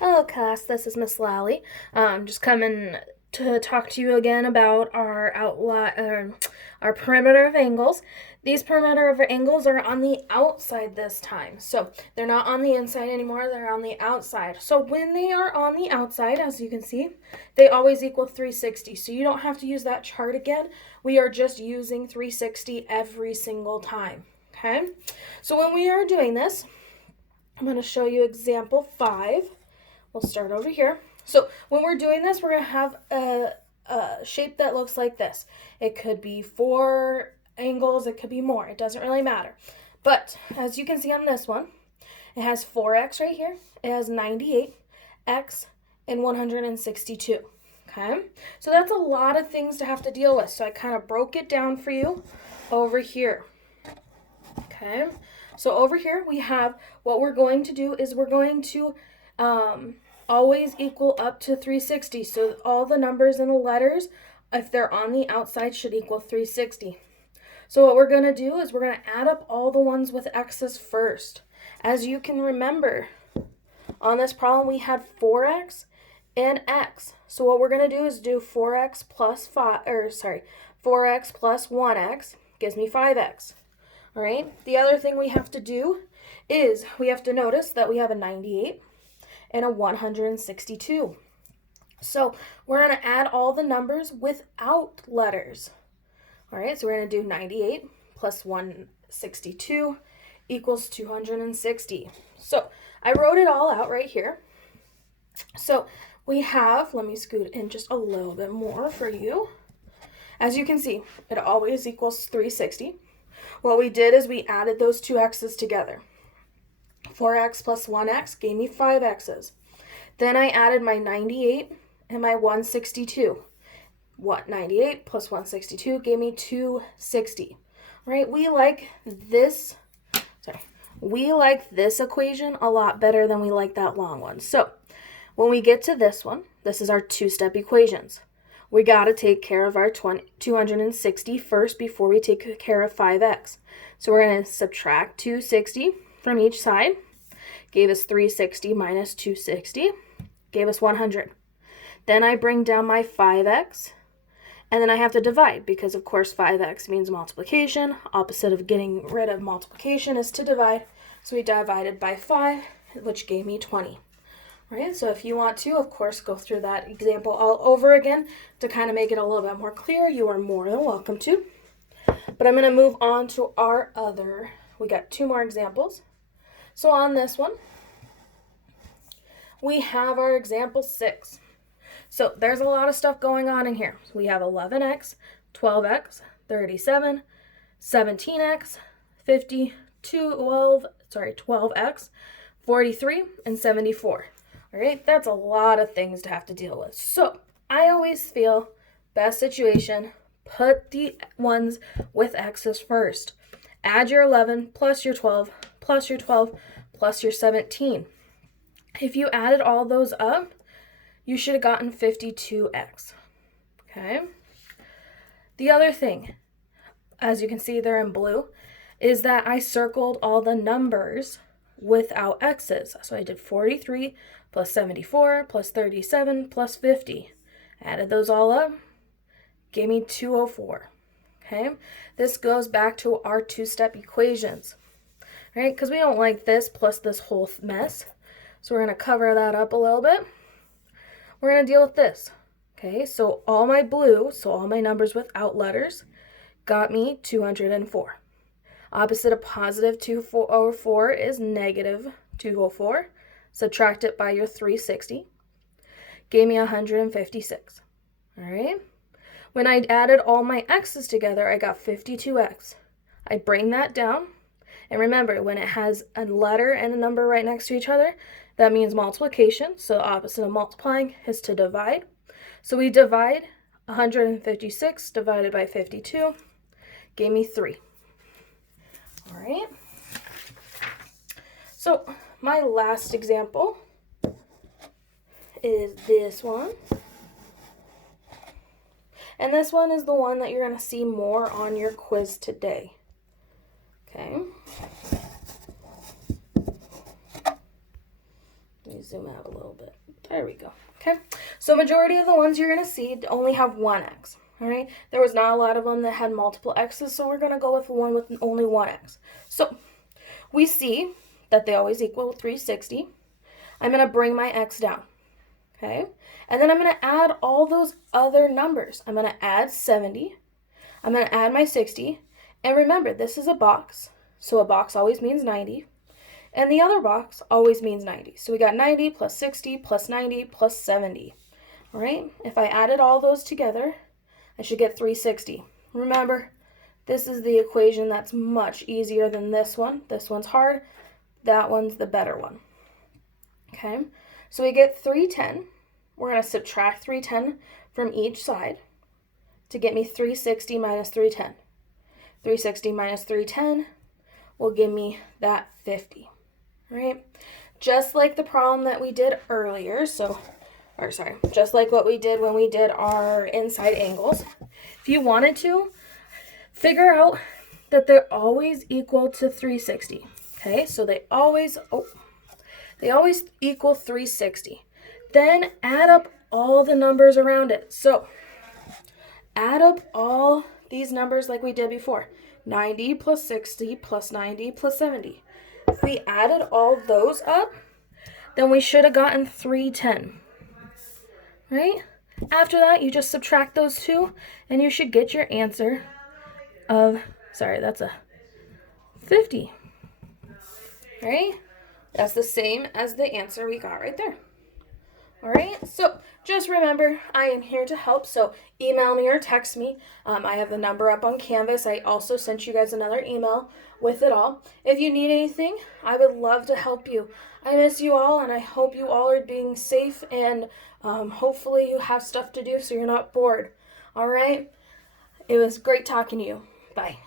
Hello, class. This is Miss Lalley. Just coming to talk to you again about our perimeter of angles. These perimeter of angles are on the outside this time, so they're not on the inside anymore. They're on the outside. So when they are on the outside, as you can see, they always equal 360. So you don't have to use that chart again. We are just using 360 every single time. Okay. So when we are doing this, I'm going to show you example 5. We'll start over here. So when we're doing this, we're going to have a shape that looks like this. It could be 4 angles, it could be more. It doesn't really matter. But as you can see on this one, it has 4x right here. It has 98, x, and 162. Okay, so that's a lot of things to have to deal with. So I kind of broke it down for you over here. Okay, so over here we have what we're going to do is we're going to always equal up to 360. So all the numbers and the letters, if they're on the outside, should equal 360. So what we're going to do is we're going to add up all the ones with x's first. As you can remember, on this problem we had 4x and x. So what we're going to do is do 4x plus 1x gives me 5x. All right. The other thing we have to do is we have to notice that we have a 98 and a 162. So we're going to add all the numbers without letters. All right, so we're going to do 98 plus 162 equals 260. So I wrote it all out right here. So we have, let me scoot in just a little bit more for you. As you can see, it always equals 360. What we did is we added those two x's together. 4x plus 1x gave me 5x's. Then I added my 98 and my 162. 98 plus 162 gave me 260. Right? We like this equation a lot better than we like that long one. So when we get to this one, this is our two-step equations. We got to take care of our 260 first before we take care of 5x. So we're going to subtract 260 from each side. Gave us 360 minus 260. Gave us 100. Then I bring down my 5x. And then I have to divide because, of course, 5x means multiplication. Opposite of getting rid of multiplication is to divide. So we divided by 5, which gave me 20. Right, so if you want to, of course, go through that example all over again to kind of make it a little bit more clear, you are more than welcome to. But I'm going to move on to we got 2 more examples. So on this one, we have our example 6. So there's a lot of stuff going on in here. So we have 11x, 12x, 37, 17x, 12x, 43, and 74. All right, that's a lot of things to have to deal with. So I always feel best situation, put the ones with x's first. Add your 11 plus your 12 plus your 12 plus your 17. If you added all those up, you should have gotten 52x. Okay. The other thing, as you can see there in blue, is that I circled all the numbers without x's. So I did 43 plus 74 plus 37 plus 50. Added those all up, gave me 204. Okay, this goes back to our two-step equations, right? Because we don't like this plus this whole mess. So we're going to cover that up a little bit. We're going to deal with this. Okay, so all my blue, so all my numbers without letters, got me 204. Opposite of positive 204 is negative 204. Subtract it by your 360. Gave me 156. All right. When I added all my x's together, I got 52x. I bring that down. And remember, when it has a letter and a number right next to each other, that means multiplication. So the opposite of multiplying is to divide. So we divide 156 divided by 52. Gave me 3. All right. So my last example is this one. And this one is the one that you're going to see more on your quiz today. Okay. Let me zoom out a little bit. There we go. Okay, so majority of the ones you're going to see only have one x. All right, there was not a lot of them that had multiple x's, so we're going to go with one with only one x. So we see that they always equal 360. I'm going to bring my x down. Okay, and then I'm going to add all those other numbers. I'm going to add 70. I'm going to add my 60. And remember, this is a box, so a box always means 90. And the other box always means 90. So we got 90 plus 60 plus 90 plus 70. All right, if I added all those together, I should get 360. Remember, this is the equation that's much easier than this one. This one's hard. That one's the better one. Okay, so we get 310. We're going to subtract 310 from each side to get me 360 minus 310. 360 minus 310 will give me that 50. Right? Just like the problem that we did earlier, just like what we did when we did our inside angles. If you wanted to, figure out that they're always equal to 360. Okay, so they always equal 360. Then add up all the numbers around it. So add up all these numbers like we did before. 90 plus 60 plus 90 plus 70. If we added all those up, then we should have gotten 310. Right? After that, you just subtract those two, and you should get your answer of, that's a 50. Right? That's the same as the answer we got right there. All right, so just remember, I am here to help, so email me or text me. I have the number up on Canvas. I also sent you guys another email with it all. If you need anything, I would love to help you. I miss you all, and I hope you all are being safe, and hopefully you have stuff to do so you're not bored. All right, it was great talking to you. Bye.